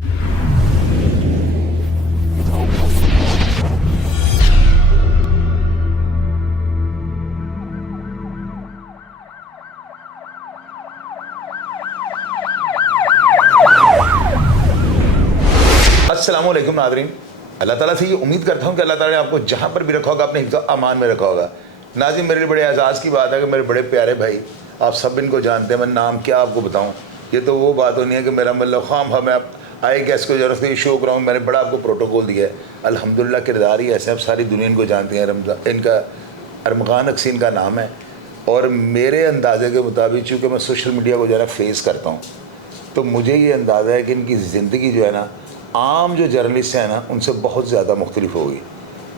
अस्सलामुअलैकुम नाज़रीन, अल्लाह ताला से ये उम्मीद करता हूँ कि अल्लाह ताला ने आपको जहाँ पर भी रखा होगा अपने हिफ्ज़ अमान में रखा होगा। नाज़रीन, मेरे लिए बड़े एजाज़ की बात है कि मेरे बड़े प्यारे भाई, आप सब इनको जानते हैं, मैं नाम क्या आपको बताऊँ। ये तो वो बात होनी है कि मेरा मतलब खाम मैं आए कि इसको जरूरत नहीं शो कराऊँ। मैंने बड़ा आपको प्रोटोकॉल दिया है। अल्हम्दुलिल्लाह किरदार ही ऐसे, अब सारी दुनिया इनको जानती है। इनका अरमगान अक्सी इनका नाम है। और मेरे अंदाजे के मुताबिक चूँकि मैं सोशल मीडिया को ज़रा फेस करता हूँ, तो मुझे ये अंदाज़ा है कि इनकी ज़िंदगी जो है ना, आम जो जर्नलिस्ट हैं ना, उनसे बहुत ज़्यादा मुख्तलिफ होगी।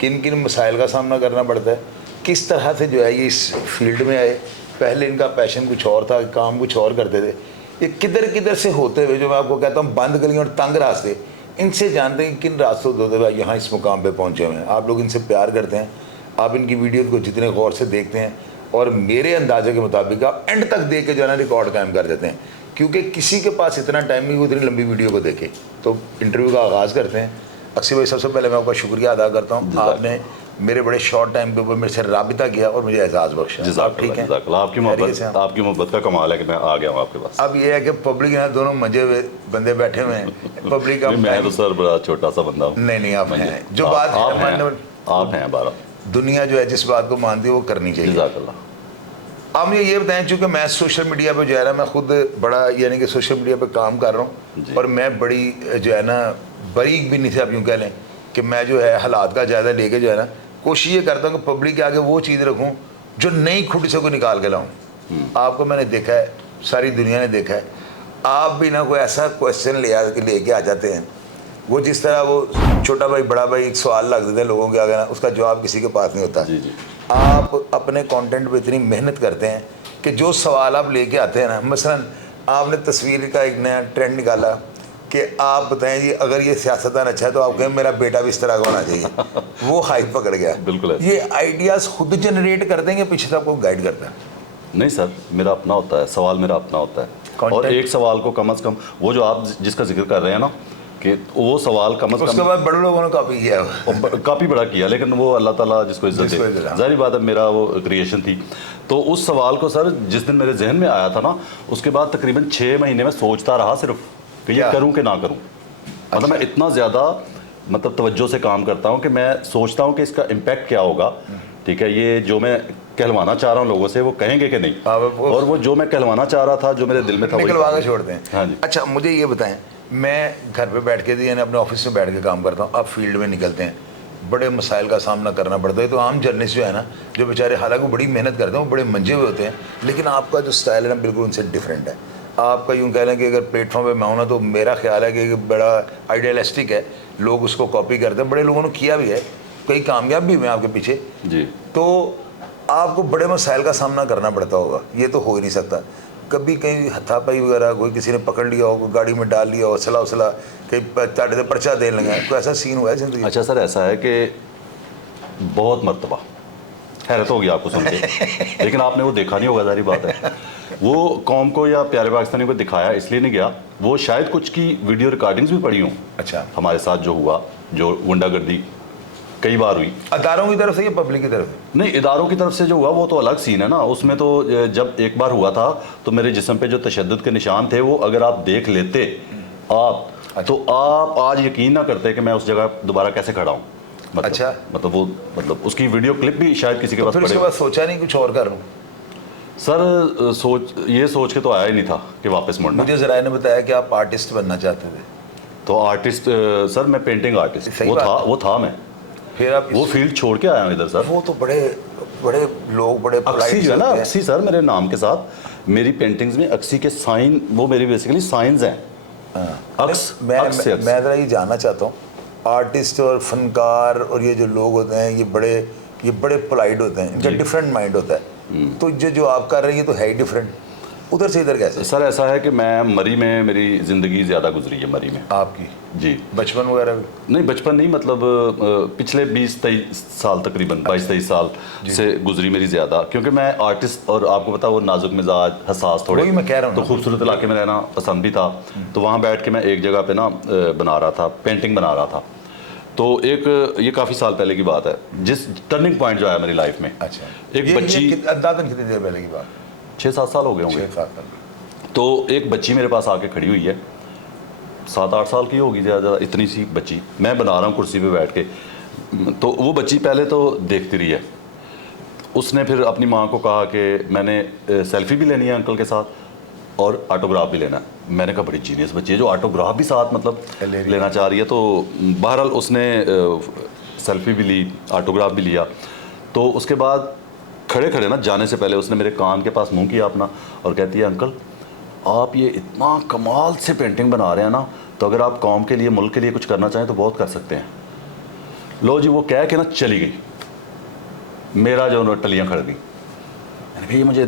किन किन मसाइल का सामना करना पड़ता है, किस तरह से जो है ये इस फील्ड में आए। पहले इनका पैशन कुछ और था, काम कुछ और करते थे। ये किधर किधर से होते हुए, जो मैं आपको कहता हूँ बंद गलियों और तंग रास्ते, इनसे जानते हैं किन रास्तों से होते हुए यहाँ इस मुकाम पर पहुँचे हुए हैं। आप लोग इनसे प्यार करते हैं, आप इनकी वीडियो को जितने गौर से देखते हैं, और मेरे अंदाजे के मुताबिक आप एंड तक देख के जो है ना रिकॉर्ड कायम कर देते हैं, क्योंकि किसी के पास इतना टाइम नहीं उतनी लंबी वीडियो को देखे। तो इंटरव्यू का आगाज़ करते हैं। अक्सी भाई, सबसे पहले मैं आपका शुक्रिया अदा करता हूँ, आपने मेरे बड़े शॉर्ट टाइम के ऊपर मेरे से राबिता किया और मुझे एजाज़ बख्शा। ठीक है, आपकी मोहब्बत का कमाल है कि मैं आ गया हूँ आपके पास। अब ये है कि पब्लिक यहाँ दोनों मजे हुए बंदे बैठे हुए हैं। पब्लिक का मैं तो सर बड़ा छोटा सा बंदा हूँ। नहीं, आप हैं जो बात आप हैं 12। दुनिया जो है जिस बात को मानती है वो करनी चाहिए। आप मुझे ये बताएं, चूँकि मैं सोशल मीडिया पे जो है ना, मैं खुद बड़ा यानी कि सोशल मीडिया पे काम कर रहा हूँ, और मैं बड़ी जो है ना बरीक भी नहीं थे, आप यूँ कह लें कि मैं जो है हालात का ज़्यादा लेके जो है ना कोशिश ये करता हूँ कि पब्लिक के आगे वो चीज़ रखूँ जो नई खुद से को निकाल के लाऊँ। आपको मैंने देखा है, सारी दुनिया ने देखा है, आप भी ना कोई ऐसा क्वेश्चन लेके आ जाते हैं, वो जिस तरह वो छोटा भाई बड़ा भाई एक सवाल लग देते हैं लोगों के आगे ना, उसका जवाब किसी के पास नहीं होता। आप अपने कंटेंट पे इतनी मेहनत करते हैं कि जो सवाल आप लेके आते हैं ना, मसलन आपने तस्वीर का एक नया ट्रेंड निकाला कि आप बताएं जी, अगर ये सियासतदान अच्छा है तो आप कहें मेरा बेटा भी इस तरह का होना चाहिए। वो हाइप पकड़ गया। बिल्कुल। ये आइडियाज़ खुद जनरेट कर देंगे, पीछे से आपको गाइड करता है? नहीं सर, मेरा अपना होता है, सवाल मेरा अपना होता है। और एक सवाल को कम से कम, वो जो आप जिसका जिक्र कर रहे हैं ना, कि वो सवाल कम से कम, उसके बाद बड़े लोगों ने कॉपी किया, काफ़ी बड़ा किया, लेकिन वो अल्लाह ताला जिसको इज्जत दे, जाहिर बात है मेरा वो क्रिएशन थी। तो उस सवाल को सर जिस दिन मेरे जहन में आया था ना, उसके बाद तकरीबन 6 महीने में सोचता रहा सिर्फ कि ये करूं कि ना करूं। मतलब मैं इतना ज़्यादा मतलब तवज्जो से काम करता हूं कि मैं सोचता हूं कि इसका इम्पैक्ट क्या होगा। ठीक है, ये जो मैं कहलवाना चाह रहा हूँ लोगों से, वो कहेंगे कि नहीं, और वो जो मैं कहलवाना चाह रहा था, जो मेरे दिल में था, निकलवा के छोड़ते हैं। हाँ जी। अच्छा, मुझे ये बताएं, मैं घर पे बैठ के यानी अपने ऑफिस में बैठ के काम करता हूँ, आप फील्ड में निकलते हैं, बड़े मसाइल का सामना करना पड़ता है। तो आम जर्नलिस्ट जो है ना, जो बेचारे हालांकि बड़ी मेहनत करते हैं, वो बड़े मंजे हुए होते हैं, लेकिन आपका जो स्टाइल है ना बिल्कुल उनसे डिफरेंट है। आपका यूँ कह लें कि अगर प्लेटफॉर्म पे मैं हूँ ना, तो मेरा ख्याल है कि बड़ा आइडियलिस्टिक है, लोग उसको कॉपी करते हैं, बड़े लोगों ने किया भी है, कई कामयाब भी हुए आपके पीछे जी। तो आपको बड़े मसाइल का सामना करना पड़ता होगा, ये तो हो ही नहीं सकता। कभी कहीं हथापाई वगैरह कोई किसी ने पकड़ लिया हो, गाड़ी में डाल लिया हो, असला उसला कहीं चाटे से पर्चा देने लगा, कोई ऐसा सीन हुआ है जिंदगी? अच्छा सर, ऐसा है कि बहुत मरतबा, हैरत होगी आपको सुन के, लेकिन आपने वो देखा नहीं होगा, जारी बात है। वो कौम को या प्यारे पाकिस्तानी को दिखाया इसलिए नहीं गया, वो शायद कुछ की वीडियो रिकॉर्डिंग्स भी पड़ी हों। अच्छा। हमारे साथ जो हुआ, जो गुंडागर्दी कई बार हुई, इदारों की तरफ से या पब्लिक की तरफ से? नहीं, इदारों की तरफ से जो हुआ वो तो अलग सीन है ना। उसमें तो जब एक बार हुआ था तो मेरे जिस्म पे जो तशद्दुद के निशान थे, वो अगर आप देख लेते आप, तो आप आज यकीन ना करते कि मैं उस जगह दोबारा कैसे खड़ा हूँ। मतलब, अच्छा, मतलब वो मतलब उसकी वीडियो क्लिप भी शायद किसी के पास फिर उसके बाद सोचा नहीं कुछ और करूँ? सर ये सोच के तो आया ही नहीं था कि वापस मुड़ना। मुझे जरा ने बताया कि आप आर्टिस्ट बनना चाहते थे। तो आर्टिस्ट सर, मैं पेंटिंग आर्टिस्ट, वो था मैं। फिर आप वो फील्ड छोड़ के आया हूँ इधर सर। वो तो बड़े बड़े लोग, बड़े अक्सी जो है ना, अक्सी सर मेरे नाम के साथ मेरी पेंटिंग्स में अक्सी के साइन, वो मेरी बेसिकली साइंस हैं। मैं ज़रा ये जानना चाहता हूँ, आर्टिस्ट और फनकार और ये जो लोग होते हैं, ये बड़े पोलाइट होते हैं, इनका डिफरेंट माइंड होता है। तो जो आप कर रहे हैं ये तो है ही डिफरेंट। उधर से इधर कैसे? सर ऐसा है कि मैं मरी में, मेरी ज़िंदगी ज़्यादा गुजरी है मरी में। आपकी जी। बचपन वगैरह भी? नहीं बचपन नहीं, मतलब पिछले 20-23 साल तकरीबन 22-23 साल से गुजरी मेरी ज़्यादा, क्योंकि मैं आर्टिस्ट, और आपको पता वो नाजुक मिजाज, हसास थोड़े, वही मैं कह रहा हूँ तो खूबसूरत इलाके में रहना पसंद भी था। तो वहाँ बैठ के मैं एक जगह पे ना बना रहा था, पेंटिंग बना रहा था। तो एक ये काफ़ी साल पहले की बात है, जिस टर्निंग पॉइंट जो आया मेरी लाइफ में। अच्छा, एक बच्ची, अंदाजन कितनी देर पहले की बात? 6-7 साल हो गए होंगे। 6-7 साल। तो एक बच्ची मेरे पास आके खड़ी हुई है, 7-8 साल की होगी ज़्यादा, इतनी सी बच्ची, मैं बना रहा हूँ कुर्सी पे बैठ के। तो वो बच्ची पहले तो देखती रही है, उसने फिर अपनी माँ को कहा कि मैंने सेल्फी भी लेनी है अंकल के साथ और ऑटोग्राफ भी लेना है। मैंने कहा बड़ी जीनियस बच्ची है जो ऑटोग्राफ भी साथ मतलब लेना चाह रही है। तो बहरहाल उसने सेल्फी भी ली, ऑटोग्राफ भी लिया। तो उसके बाद खड़े खड़े ना जाने से पहले उसने मेरे कान के पास मुंह किया अपना और कहती है अंकल आप ये इतना कमाल से पेंटिंग बना रहे हैं ना, तो अगर आप कौम के लिए, मुल्क के लिए कुछ करना चाहें तो बहुत कर सकते हैं। लो जी, वो कह के ना चली गई, मेरा जो टलियाँ खड़ गई। मैंने कहा ये मुझे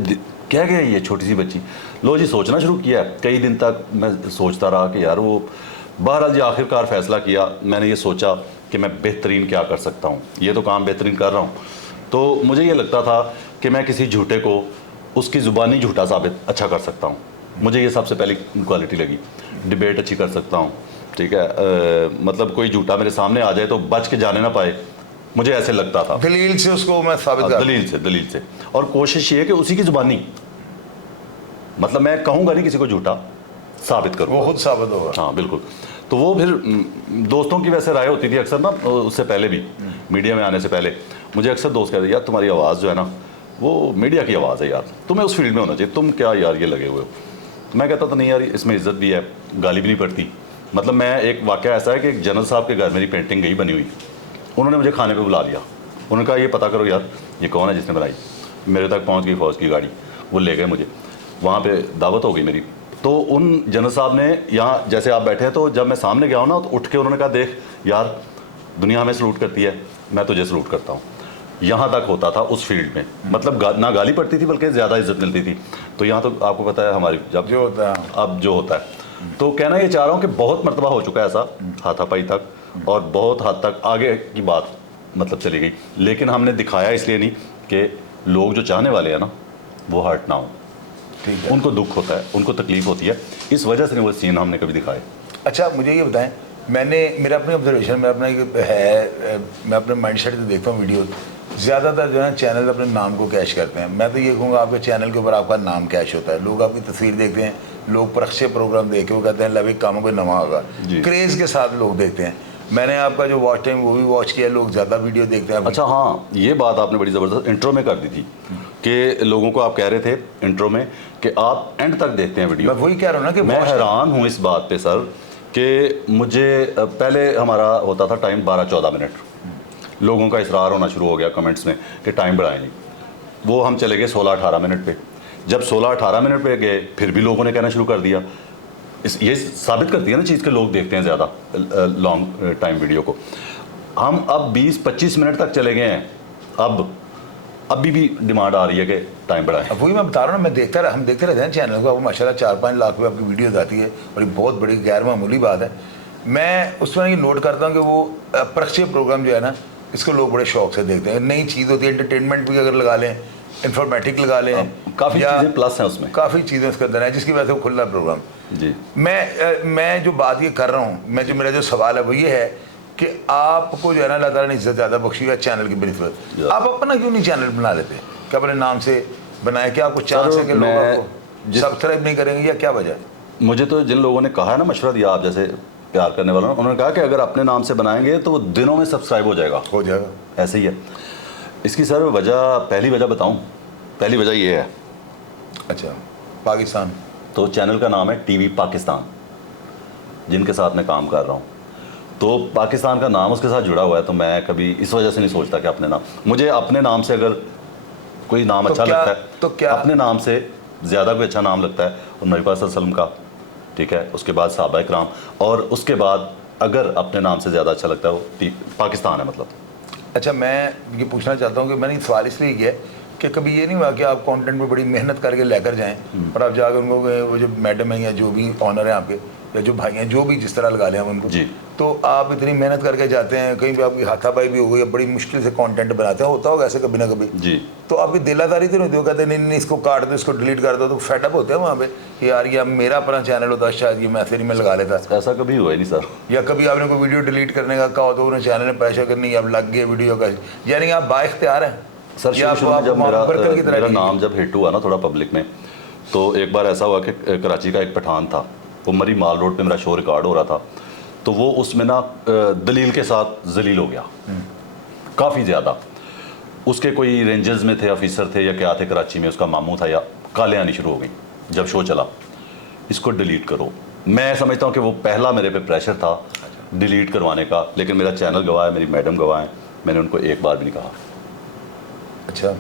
क्या गई ये छोटी सी बच्ची। लो जी, सोचना शुरू किया। कई दिन तक मैं सोचता रहा कि यार वो, बहरहाल जी आखिरकार फ़ैसला किया। मैंने ये सोचा कि मैं बेहतरीन क्या कर सकता हूँ, ये तो काम बेहतरीन कर रहा हूँ। तो मुझे ये लगता था कि मैं किसी झूठे को उसकी ज़ुबानी झूठा साबित अच्छा कर सकता हूँ। मुझे ये सबसे पहली क्वालिटी लगी। डिबेट अच्छी कर सकता हूँ, ठीक है, मतलब कोई झूठा मेरे सामने आ जाए तो बच के जाने ना पाए, मुझे ऐसे लगता था। दलील से उसको मैं साबित कर, दलील से। और कोशिश ये है कि उसी की ज़ुबानी, मतलब मैं कहूँगा नहीं किसी को झूठा, साबित करूँ, वो खुद साबित होगा। हाँ बिल्कुल। तो वो फिर दोस्तों की वैसे राय होती थी अक्सर ना, उससे पहले भी, मीडिया में आने से पहले मुझे अक्सर दोस्त कहते यार तुम्हारी आवाज़ जो है ना वो मीडिया की आवाज़ है यार, तुम्हें उस फील्ड में होना चाहिए, तुम क्या यार ये लगे हुए हो। तो मैं कहता था नहीं यार, इसमें इज्जत भी है, गाली भी नहीं पड़ती। मतलब मैं, एक वाक़या ऐसा है कि एक जनरल साहब के घर मेरी पेंटिंग गई बनी हुई, उन्होंने मुझे खाने पे बुला लिया। उन्होंने कहा ये पता करो यार ये कौन है जिसने बनाई। मेरे तक पहुंच गई फ़ौज की गाड़ी, वो ले गए मुझे, वहाँ पे दावत हो गई मेरी। तो उन जनरल साहब ने, यहाँ जैसे आप बैठे हैं, तो जब मैं सामने गया हूँ ना, तो उठ के उन्होंने कहा देख यार दुनिया हमें सलूट करती है, मैं तुझे सलूट करता हूँ। यहाँ तक होता था उस फील्ड में, मतलब ना गाली पड़ती थी बल्कि ज़्यादा इज्जत मिलती थी। तो यहाँ तो आपको पता है हमारी जब जो होता है, अब जो होता है। तो कहना ये चाह रहा हूँ कि बहुत मरतबा हो चुका है ऐसा, हाथापाई तक, और बहुत हद तक आगे की बात मतलब चली गई। लेकिन हमने दिखाया इसलिए नहीं कि लोग जो चाहने वाले हैं ना वो हर्ट ना हो, ठीक है, उनको दुख होता है, उनको तकलीफ होती है, इस वजह से नहीं वो सीन हमने कभी दिखाए। अच्छा मुझे ये बताएं, मेरा अपनी ऑब्जर्वेशन, मेरा अपना एक है, मैं अपने माइंड सेट से देखता हूँ वीडियो, ज़्यादातर जो है चैनल अपने नाम को कैश करते हैं। मैं तो ये कहूँगा आपके चैनल के ऊपर आपका नाम कैश होता है, लोग आपकी तस्वीर देखते हैं, लोग परखे प्रोग्राम देख के वो कहते हैं लवी कामों को नवा होगा, क्रेज़ के साथ लोग देखते हैं। मैंने आपका जो वॉच टाइम वो भी वॉच किया, लोग ज़्यादा वीडियो देखते हैं। अच्छा हाँ, ये बात आपने बड़ी ज़बरदस्त इंट्रो में कर दी थी कि लोगों को आप कह रहे थे इंट्रो में कि आप एंड तक देखते हैं वीडियो। मैं वही कह रहा हूँ ना कि मैं हैरान हूँ इस बात पे सर कि मुझे पहले हमारा होता था टाइम 12-14 मिनट, लोगों का इसरार होना शुरू हो गया कमेंट्स में कि टाइम बढ़ाएं नहीं, वो हम चले गए 16-18 मिनट पे। जब 16-18 मिनट पे गए फिर भी लोगों ने कहना शुरू कर दिया। ये साबित करती है ना चीज़ के लोग देखते हैं ज़्यादा लॉन्ग टाइम वीडियो को। हम अब 20-25 मिनट तक चले गए हैं, अब अभी भी डिमांड आ रही है कि टाइम बढ़ाएं। अब वही मैं बता रहा हूँ ना, हम देखते रहते हैं चैनल को, अब माशाल्लाह 4-5 लाख पे आपकी वीडियोज़ आती है और ये बहुत बड़ी गैर मामूली बात है। मैं उसमें ये नोट करता हूँ कि वो परखे प्रोग्राम जो है ना, इसको लोग बड़े शौक से देखते हैं। नई चीज़ होती है, एंटरटेनमेंट भी अगर लगा लें, इंफॉर्मेटिक लगा लें, काफ़ी चीज़ें प्लस हैं उसमें, काफ़ी चीज़ें उसके अंदर हैं जिसकी वजह से वो खुला प्रोग्राम। जी मैं जो बात ये कर रहा हूँ, मेरा जो सवाल है वो ये है कि आपको जो है ना अल्लाह ताला ने इज़्ज़त ज़्यादा बख्शी है चैनल की बेनिफिट, आप अपना क्यों नहीं चैनल बना लेते कि अपने नाम से बनाए? क्या आपको चांस है कि लोग आपको सब्सक्राइब नहीं करेंगे या क्या वजह? मुझे तो जिन लोगों ने कहा है ना, मशवरा दिया आप जैसे प्यार करने वालों ने, उन्होंने कहा कि अगर अपने नाम से बनाएंगे तो वो दिनों में सब्सक्राइब हो जाएगा। ऐसे ही है। इसकी सर वजह, पहली वजह बताऊं, पहली वजह ये है, अच्छा पाकिस्तान, तो चैनल का नाम है टीवी पाकिस्तान, जिनके साथ मैं काम कर रहा हूँ, तो पाकिस्तान का नाम उसके साथ जुड़ा हुआ है। तो मैं कभी इस वजह से नहीं सोचता कि अपने नाम, मुझे अपने नाम से अगर कोई नाम अच्छा लगता है तो क्या अपने नाम से ज़्यादा कोई अच्छा नाम लगता है और नबी पाक सल्लल्लाहु अलैहि वसल्लम का, ठीक है, उसके बाद सहाबा इकराम, और उसके बाद अगर अपने नाम से ज़्यादा अच्छा लगता है वो पाकिस्तान है मतलब। अच्छा मैं ये पूछना चाहता हूँ कि मैंने सवाल इसलिए किया कि कभी ये नहीं हुआ कि आप कंटेंट में बड़ी मेहनत करके लेकर जाएं और आप जाकर उनको वो जो मैडम है या जो भी ऑनर है आपके या जो भाई हैं जो भी जिस तरह लगा लें हम उनको, तो आप इतनी मेहनत करके जाते हैं, कहीं भी आपकी हाथापाई भी हो गई, बड़ी मुश्किल से कंटेंट बनाते हैं, होता होगा ऐसे कभी ना कभी जी, तो आपकी दिलादारी तो नहीं होती, वो कहते हैं नहीं नहीं इसको काट दो, इसको डिलीट कर दो, तो फेडअप होते हैं वहाँ पे कि यार ये मेरा अपना चैनल होता शायद ये मैं फिर में लगा लेता। ऐसा कभी हुआ ही नहीं सर। या कभी आपने कोई वीडियो डिलीट करने का कहा तो उन्हें चैनल ने पैसा करनी अब लग गया वीडियो का, यानी आप बाइख्तियार हैं सर? शुरू में जब मेरा नाम जब हिट हुआ ना थोड़ा पब्लिक में, तो एक बार ऐसा हुआ कि कराची का एक पठान था, वो मरी माल रोड पे मेरा शो रिकॉर्ड हो रहा था, तो वो उसमें ना दलील के साथ जलील हो गया काफ़ी ज़्यादा। उसके कोई रेंजर्स में थे, ऑफिसर थे या क्या थे कराची में, उसका मामू था, या काले आनी शुरू हो गई जब शो चला, इसको डिलीट करो। मैं समझता हूँ कि वो पहला मेरे पे प्रेशर था डिलीट करवाने का, लेकिन मेरा चैनल गवाह है, मेरी मैडम गवाह है, मैंने उनको एक बार भी नहीं कहा। अच्छा,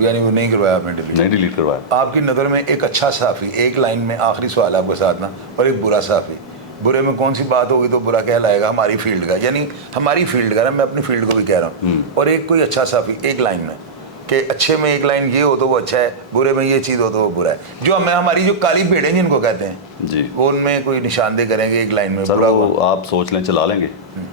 यानी वो नहीं करवाया आपने डिलीट? नहीं डिलीट करवाया। आपकी नज़र में एक अच्छा सहाफ़ी, एक लाइन में आखिरी सवाल आपके साथ ना, और एक बुरा सहाफ़ी, बुरे में कौन सी बात होगी तो बुरा कहलाएगा हमारी फील्ड का, यानी हमारी फील्ड का ना, मैं अपनी फील्ड को भी कह रहा हूँ, और एक कोई अच्छा सहाफ़ी एक लाइन में, कि अच्छे में एक लाइन ये हो तो वो अच्छा है, बुरे में ये चीज़ हो तो वो बुरा है, जो हमें हमारी जो काली भेड़ें जिनको कहते हैं जी, वो उनमें कोई निशानदेही करेंगे एक लाइन में? सर बुरा वो आप सोच लें, चला लेंगे?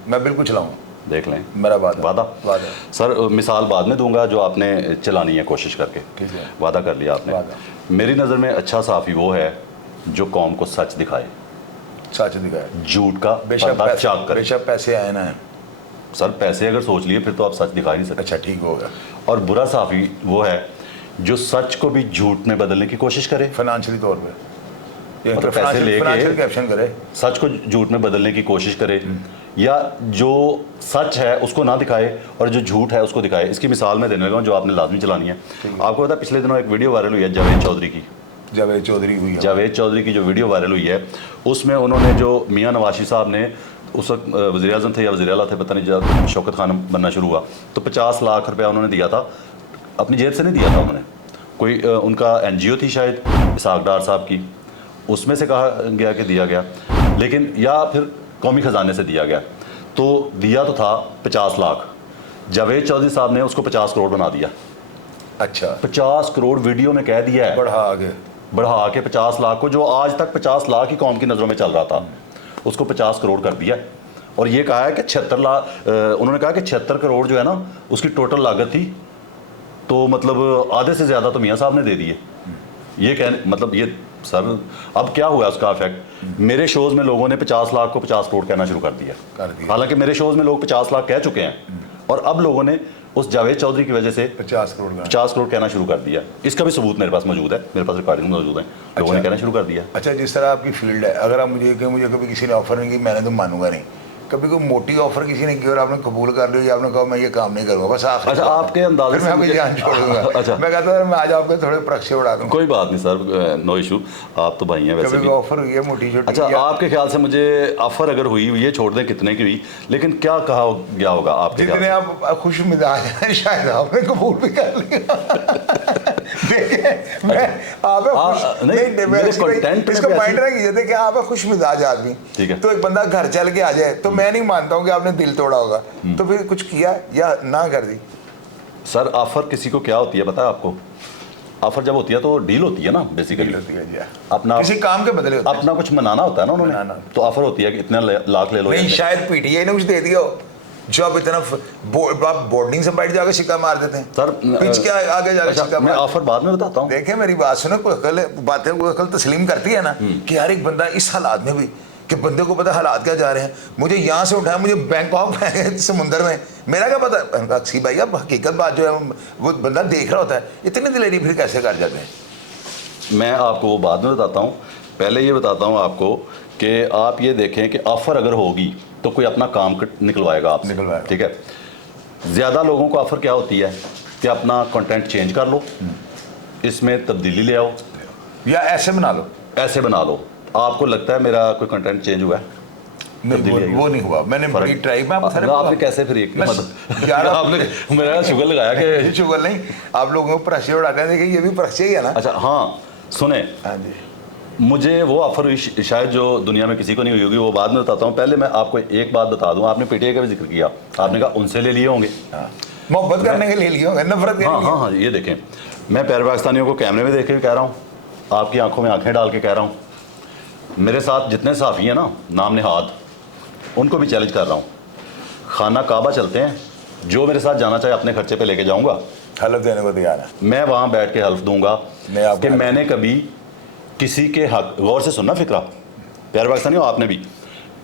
मैं बिल्कुल चलाऊँ, देख लें, मेरा वादा वादा। सर मिसाल बाद में दूंगा, जो आपने चलानी है कोशिश करके, ठीक है, वादा कर लिया आपने। मेरी नज़र में अच्छा साफ़ी वो है जो कौम को सच दिखाए, सच दिखाए, झूठ का पर्दाफाश करे। बेशक पैसे आए ना, सर पैसे अगर सोच लिए फिर तो आप सच दिखा ही नहीं सकते। अच्छा ठीक होगा। और बुरा साफ़ी वो है जो सच को भी झूठ में बदलने की कोशिश करे, फाइनेंशियली तौर पे मतलब पैसे लेके कैप्शन करे, सच को झूठ में बदलने की कोशिश करे, या जो सच है उसको ना दिखाए और जो झूठ है उसको दिखाए। इसकी मिसाल मैं देने लगा हूँ जो आपने लाजमी चलानी है। आपको पता है पिछले दिनों एक वीडियो वायरल हुई है जावेद चौधरी की, जावेद चौधरी की जो वीडियो वायरल हुई है, उसमें उन्होंने जो मियाँ नवाशी साहब ने उस वक्त वज़ीर आज़म थे या वज़ीर आला थे, पता नहीं, जब शौकत खान बनना शुरू हुआ तो 50 लाख रुपया उन्होंने दिया था, अपनी जेब से नहीं दिया था उन्होंने, कोई उनका NGO थी शायद इसहाक डार साहब की, उसमें से कहा गया कि दिया गया, लेकिन या फिर कौमी ख़जाने से दिया गया, तो दिया तो था 50 लाख, जावेद चौधरी साहब ने उसको 50 करोड़ बना दिया। अच्छा, 50 करोड़ वीडियो में कह दिया है, बढ़ा के 50 लाख को, जो आज तक 50 लाख ही कौम की नज़रों में चल रहा था, उसको 50 करोड़ कर दिया। और ये कहा है कि 76 लाख, उन्होंने कहा कि 76 करोड़ जो है ना उसकी टोटल लागत थी, तो मतलब आधे से ज़्यादा तो मियाँ साहब ने दे दिए। ये कहने मतलब ये सर अब क्या हुआ उसका इफेक्ट, मेरे शोज़ में लोगों ने 50 लाख को 50 करोड़ कहना शुरू कर दिया, हालांकि मेरे शोज़ में लोग 50 लाख कह चुके हैं, और अब लोगों ने उस जावेद चौधरी की वजह से 50 करोड़ कहना शुरू कर दिया। इसका भी सबूत मेरे पास मौजूद है, मेरे पास रिकॉर्डिंग मौजूद है, लोगों ने कहना शुरू कर दिया। अच्छा, जिस तरह आपकी फील्ड है, अगर आप मुझे कभी किसी ने ऑफर नहीं की, मैंने तो मानूंगा नहीं, कभी कोई मोटी ऑफर किसी ने की और आपने कबूल कर लिया, आपने कहा मैं ये काम नहीं करूंगा, बस आखिर। अच्छा, आपके अंदाजे से मैं जान छोड़ दूंगा। अच्छा, मैं कहता हूँ मैं आज आपके थोड़े प्रक्षे उड़ा दूंगा। कोई बात नहीं सर, नो इशू, आप तो भाई हैं वैसे भी। ऑफर हुई है मोटी छोटी? अच्छा, आपके ख्याल से मुझे ऑफर अगर हुई ये छोड़ दें कितने की हुई, लेकिन क्या कहा गया होगा आपके? जितने आप खुश मिजाज हैं शायद आपने कबूल भी कर लिया। मैं आप इसको माइंड रखिए थे कि आप खुश मिजाज आदमी, तो एक बंदा घर चल के आ जाए तो मैं नहीं मानता हूँ कि आपने दिल तोड़ा होगा, तो फिर कुछ किया या ना कर दी? सर ऑफर किसी को क्या होती है पता है आपको? ऑफर जब होती है तो डील होती है ना, बेसिकली अपना किसी काम के बदले अपना कुछ मनाना होता है ना उन्होंने, तो ऑफर होती है कि इतने लाख ले लो। नहीं, शायद PTI ने कुछ दे दिया हो जो आप इतना बोर्डिंग से बैठ जाकर शिक्का मार देते हैं सर, पिच के आगे जाकर शिक्का मैं ऑफर बाद में बताता हूँ। देखें मेरी बात सुनो, बातें अकल तस्लीम करती है ना कि यार एक बंदा इस हालात में भी, कि बंदे को पता हालात क्या जा रहे हैं, मुझे यहाँ से उठाया, मुझे बैंकॉक समुंदर में, मेरा क्या पता? सी भाई अब हकीकत बात जो है वो बंदा देख रहा होता है, इतनी दिलेरी फिर कैसे कर जाते हैं? मैं आपको वो बाद में बताता हूँ, पहले ये बताता हूँ आपको कि आप ये देखें कि ऑफ़र अगर होगी तो कोई अपना काम निकलवाएगा आपसे, ठीक है? ज़्यादा लोगों को ऑफ़र क्या होती है कि अपना कंटेंट चेंज कर लो, इसमें तब्दीली ले आओ, या ऐसे बना लो। आपको लगता है मेरा कोई कंटेंट चेंज हुआ है? नहीं, वो नहीं हुआ। मैंने बड़ी ट्राई में आपने कैसे फिर यार आपने मेरा शुगर लगाया कि शुगर नहीं, आप लोगों को प्रश्न उड़ाते हैं, देखिए ये भी प्रश्न ही है ना। अच्छा हाँ सुने, हाँ जी, मुझे वो ऑफर हुई शायद जो दुनिया में किसी को नहीं हुई होगी, वो बाद में बताता हूँ। पहले मैं आपको एक बात बता दूँ, आपने PTI का भी जिक्र किया, आपने कहा उनसे ले लिए होंगे। मोहब्बत करने के लिए लिए होंगे, नफरत के हाँ लिए? हाँ हाँ, ये देखें, मैं प्यारे पाकिस्तानियों को कैमरे में देख के कह रहा हूँ, आपकी आंखों में आंखें डाल के कह रहा हूँ, मेरे साथ जितने साफ़ी हैं ना नाम नहाद, उनको भी चैलेंज कर रहा हूँ, खाना काबा चलते हैं, जो मेरे साथ जाना चाहे अपने खर्चे पे लेके जाऊँगा, हलफ देने को तैयार है। मैं वहाँ बैठ के हल्फ दूंगा कि हल्फ- मैंने कभी किसी के हक, गौर से सुनना फिक्रा प्यारे पाकिस्तानियों, आपने भी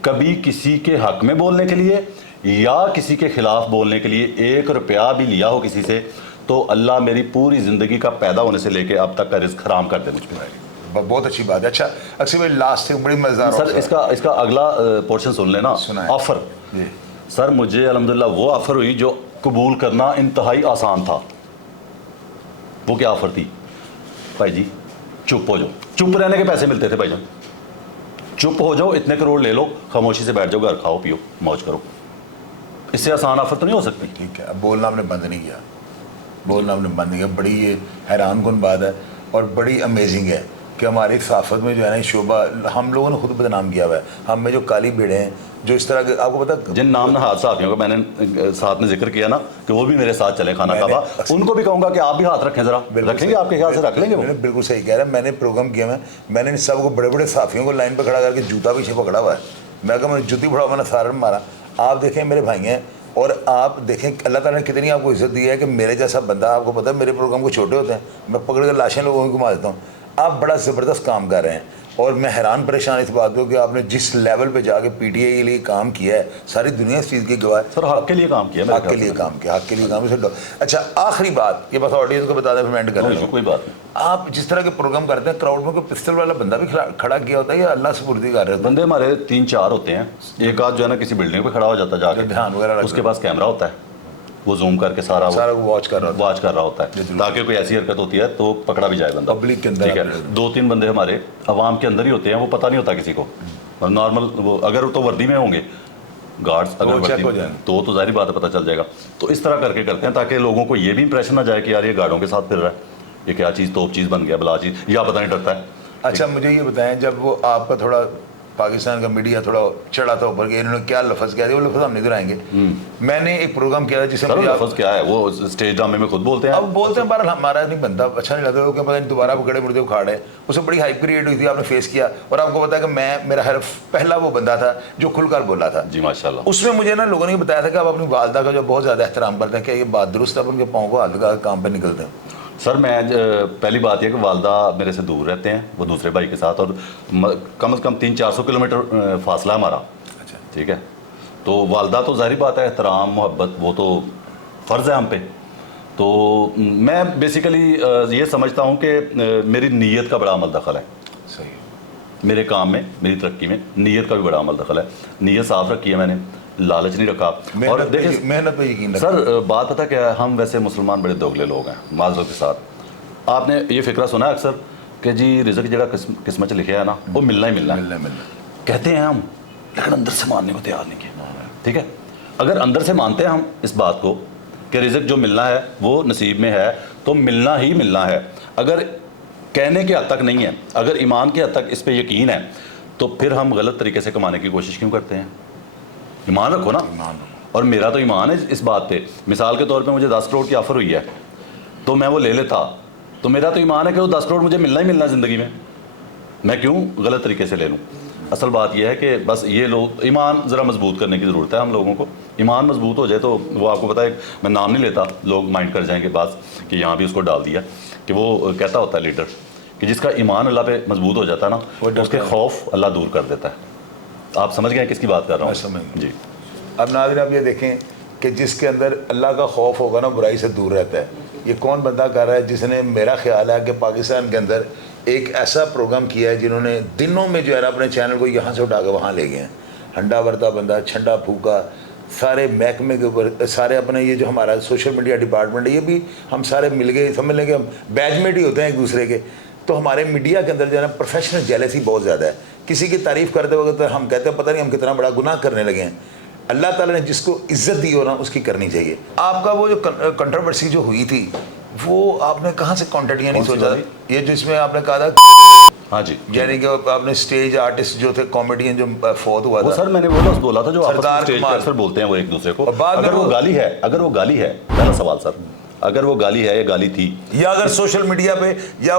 कभी किसी के हक में बोलने के लिए या किसी के खिलाफ बोलने के लिए 1 रुपया भी लिया हो किसी से, तो अल्लाह मेरी पूरी ज़िंदगी का पैदा होने से लेके अब तक का रिस्क हराम कर दे मुझ पर। बहुत अच्छी बात है। अच्छा अक्सर भाई लास्ट से बड़ी मजेदार सर इसका अगला पोर्शन सुन लेना, सुना है। ऑफर। सर मुझे अल्हम्दुलिल्लाह वो ऑफर हुई जो कबूल करना इंतहाई आसान था। वो क्या ऑफर थी? भाई जी चुप हो जाओ, चुप रहने के पैसे मिलते थे भाईजान, चुप हो जाओ, इतने करोड़ ले लो, खामोशी से बैठ जाओ, घर खाओ पियो मौज करो। इससे आसान ऑफर तो नहीं हो सकती। ठीक है, अब बोलना आपने बंद नहीं किया, बोलना आपने बंद नहीं किया। बड़ी ये हैरान कुन बात है और बड़ी अमेजिंग है कि हमारी सहाफ़त में जो है ना ये शोबा हम लोगों ने खुद बदनाम किया हुआ है। हम में जो काली भीड़ें हैं जो इस तरह के, आपको पता, जिन नाम नहाद साथियों का मैंने साथ में जिक्र किया ना कि वो भी मेरे साथ चले खाना काबा, उनको भी कहूँगा कि आप भी हाथ रखें, जरा रखेंगे, आपके ख्याल से रख लेंगे वो? बिल्कुल सही कह रहा है। मैंने प्रोग्राम किया मैं, मैंने इन सबको बड़े बड़े साथियों को लाइन पर खड़ा करके जूता पीछे पकड़ा हुआ है। मैं कहा मैंने जूती पड़ा, मैंने सारा मारा। आप देखें मेरे भाई हैं और आप देखें अल्लाह ताला ने कितनी आपको इज्जत दी है कि मेरे जैसा बंदा, आपको पता है मेरे प्रोग्राम को छोटे होते हैं, मैं पकड़ कर लाशें लोगों को घुमा देता हूँ। आप बड़ा ज़बरदस्त काम कर रहे हैं और मैं हैरान परेशान इस बात को कि आपने जिस लेवल पे जाके पीटीआई के लिए काम किया है, सारी दुनिया इस चीज़ की गवाह है। सर हक के लिए काम किया, हक के लिए काम किया, हक के लिए काम किया। अच्छा आखिरी बात, ये बस ऑडियंस को बता दें, फिर मैं एंड कर रहा हूं। कोई बात नहीं। आप जिस तरह के प्रोग्राम करते हैं, क्राउड में कोई पिस्टल वाला बंदा भी खड़ा किया होता है या अल्लाह सुपुर्दी कर रहे होते बंदे हमारे 3-4 होते हैं, एक आध जो है ना किसी बिल्डिंग पे खड़ा हो जाता है जाके, ध्यान वगैरह उसके पास कैमरा होता है, वो जूम करके सारा वॉच कर रहा होता है ताकि कोई ऐसी हरकत होती है तो पकड़ा भी जाए बंदा पब्लिक के अंदर। ठीक है, 2-3 बंदे हमारे अवाम के अंदर ही होते हैं, वो पता नहीं होता किसी को, नॉर्मल वो अगर तो वर्दी में होंगे गार्ड्स, अगर वर्दी में तो जाहिर बात है पता चल जाएगा। तो इस तरह करके करते हैं ताकि लोगों को ये भी इंप्रेशन ना जाए कि यार ये गार्डों के साथ फिर रहा है, ये क्या चीज़ तोप चीज़ बन गया, बला चीज़, या पता नहीं डरता है। अच्छा मुझे ये बताएं, जब वो आपका थोड़ा पाकिस्तान का मीडिया थोड़ा चढ़ा था ऊपर के, इन्होंने क्या लफ्ज़ किया था, वो लफ्ज़ हम नहीं दोहराएंगे। मैंने एक प्रोग्राम किया था जिसमें लफ्ज़ क्या है, वो स्टेज ड्रामे में खुद बोलते हैं, अब बोलते हैं बार हमारा नहीं बनता, अच्छा नहीं लगता, क्या पता नहीं दोबारा पकड़े मुर्दे उखाड़े, उससे बड़ी हाइप क्रिएट हुई थी, आपने फेस किया। और आपको पता है कि मेरा हर पहला वो बंदा था जो खुलकर बोला था। जी माशाल्लाह। उसमें मुझे ना लोगों ने बताया था कि आप अपनी वालदा का जो बहुत ज़्यादा एहतराम करते हैं, क्या ये बात दुरुस्त है? उनके पाँव को हाथ लगा काम पर निकलते हैं। सर मैं पहली बात यह कि वालदा मेरे से दूर रहते हैं, वो दूसरे भाई के साथ, और कम से कम 300-400 किलोमीटर फासला हमारा। अच्छा ठीक है, तो वालदा तो जाहिर बात है एहतराम मोहब्बत वो तो फ़र्ज़ है हम पे। तो मैं बेसिकली ये समझता हूँ कि मेरी नीयत का बड़ा अमल दखल है। सही, मेरे काम में, मेरी तरक्की में नीयत का भी बड़ा अमल दखल है। नीयत साफ़ रखी है मैंने, लालच नहीं रखा। और देखिए मेहनत पे यकीन सर बात पता क्या है, हम वैसे मुसलमान बड़े दोगले लोग हैं माजरत के साथ। आपने ये फिक्रा सुना है अक्सर कि जी रिज़्क़ जरा किस्मत च लिखा है ना वो मिलना ही मिलना है, कहते हैं हम, लेकिन अंदर से मानने को तैयार नहीं किया। ठीक है, अगर अंदर से मानते हैं हम इस बात को कि रिज़्क़ जो मिलना है वो नसीब में है तो मिलना ही मिलना है, अगर कहने के हद तक नहीं है, अगर ईमान के हद तक इस पर यकीन है, तो फिर हम गलत तरीके से कमाने की कोशिश क्यों करते हैं? ईमान रखो ना। और मेरा तो ईमान है इस बात पे, मिसाल के तौर पे मुझे 10 करोड़ की ऑफ़र हुई है तो मैं वो ले लेता, तो मेरा तो ईमान है कि वो 10 करोड़ मुझे मिलना ही मिलना ज़िंदगी में, मैं क्यों गलत तरीके से ले लूँ? असल बात यह है कि बस ये लोग ईमान ज़रा मजबूत करने की ज़रूरत है हम लोगों को। ईमान मजबूत हो जाए तो वो आपको पता है, मैं नाम नहीं लेता, लोग माइंड कर जाएंगे बात कि यहाँ भी उसको डाल दिया, कि वो कहता होता है लीडर कि जिसका ईमान अल्लाह पे मजबूत हो जाता है ना उसके खौफ अल्लाह दूर कर देता है। आप समझ गए किसकी बात कर रहा हूँ? समझ जी। अब नाज़रीन आप ये देखें कि जिसके अंदर अल्लाह का खौफ होगा ना बुराई से दूर रहता है। ये कौन बंदा कर रहा है जिसने, मेरा ख्याल है कि पाकिस्तान के अंदर एक ऐसा प्रोग्राम किया है जिन्होंने दिनों में जो है ना अपने चैनल को यहाँ से उठा के वहाँ ले गए हैं। हंडा वरता बंदा, छंडा फूका, सारे महकमे के ऊपर, सारे अपने ये जो हमारा सोशल मीडिया डिपार्टमेंट है ये भी हम सारे मिल गए, समझ लेंगे हम बैचमेट ही होते हैं एक दूसरे के। तो हमारे मीडिया के अंदर जो है ना प्रोफेशनल जेलसी बहुत ज़्यादा है। किसी की तारीफ़ करते वक्त हम कहते हैं पता नहीं हम कितना बड़ा गुनाह करने लगे हैं। अल्लाह ताला ने जिसको इज्जत दी हो ना उसकी करनी चाहिए। आपका वो जो कंट्रोवर्सी जो हुई थी वो आपने कहाँ से कॉन्टेक्ट, या नहीं सोचा? ये जिसमें आपने कहा था हाँ जी। यानी कि आपने स्टेज आर्टिस्ट जो थे, कॉमेडियन जो फौत हुआ वो था, सर मैंने वो लफ्ज़ बोला था जो आपस में सरदार स्टेज पे कमाल। अक्सर बोलते हैं वो एक दूसरे को। और बाद में अगर वो वो- गाली है, अगर वो गाली है, पहला सवाल सर, अगर वो गाली है या गाली थी, या अगर सोशल मीडिया पे या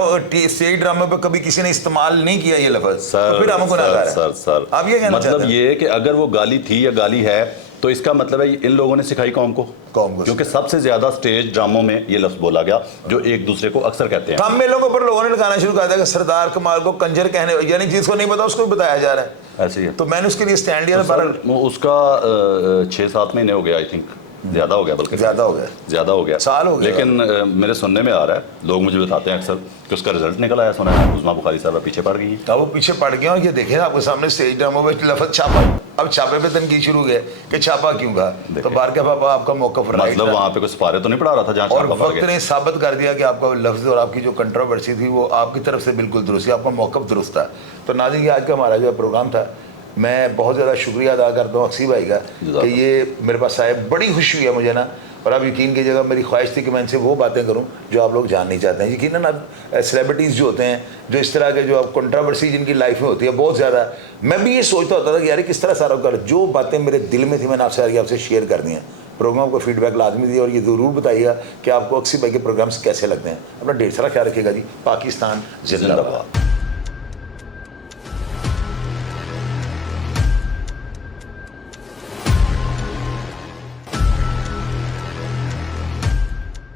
स्टेज ड्रामे पे कभी किसी ने इस्तेमाल नहीं किया ये लफ्ज, सर तो फिर हम गुनाहगार हैं। सर आप ये कहना मतलब चाहते हैं? ये कि अगर वो गाली थी या गाली है तो इसका मतलब है इन लोगों ने सिखाई कौम को, क्योंकि सबसे ज्यादा स्टेज ड्रामों में ये लफ्ज बोला गया जो एक दूसरे को अक्सर कहते हैं। हम मेलों के ऊपर लोगों ने लगाना शुरू कर दिया कि सरदार कमाल को कंजर कहने, यानी जिसको नहीं पता उसको भी बताया जा रहा है। ऐसे ही है। तो मैंने उसके लिए स्टैंड लिया तो था, सर वो उसका 6-7 महीने हो गया, आई थिंक ज्यादा हो गया, बल्कि ज्यादा हो गया, ज्यादा हो गया, साल हो गया। लेकिन मेरे सुनने में आ रहा है, लोग मुझे बताते हैं अक्सर कि उसका रिजल्ट निकल आया, सुना है उस्मा बुखारी साहब पीछे पड़ गई। अब वो पीछे पड़ गया, और ये देखे ना आपके सामने स्टेज ड्रामों में लफ्ज छापा, अब छापे पे तनकीद शुरू हो गया कि छापा क्यों कहा, तो बार के पापा आपका मौका मतलब वहाँ पे कोई सिपारे तो नहीं पढ़ा रहा था जहाँ और छापा पड़ वक्त गया। ने साबित कर दिया कि आपका लफ्ज और आपकी जो कंट्रोवर्सी थी वो आपकी तरफ से बिल्कुल दुरुस्त थी, आपका मौक़िफ़ दुरुस्त था। तो नाज़रीन, आज का हमारा जो प्रोग्राम था, मैं बहुत ज़्यादा शुक्रिया अदा करता हूँ अक्सी भाई का कि ये मेरे पास आए, बड़ी खुशी हुई है मुझे ना। और अब यकीन की जगह मेरी ख्वाहिश थी कि मैं इनसे वो बातें करूं जो आप लोग जान नहीं चाहते हैं। यकीनन अब सेलिब्रिटीज़ जो होते हैं, जो इस तरह के जो अब कंट्रोवर्सी जिनकी लाइफ में होती है बहुत ज़्यादा, मैं भी ये सोचता होता था कि यार किस तरह सारा कर, जो बातें मेरे दिल में थी मैंने आपसे शेयर कर दी हैं। प्रोग्राम को फीडबैक लाजमी दिया और ये ज़रूर बताइएगा कि आपको अक्सी भाई के प्रोग्राम्स कैसे लगते हैं। अपना ढेर सारा ख्याल रखिएगा जी। पाकिस्तान जिंदाबाद।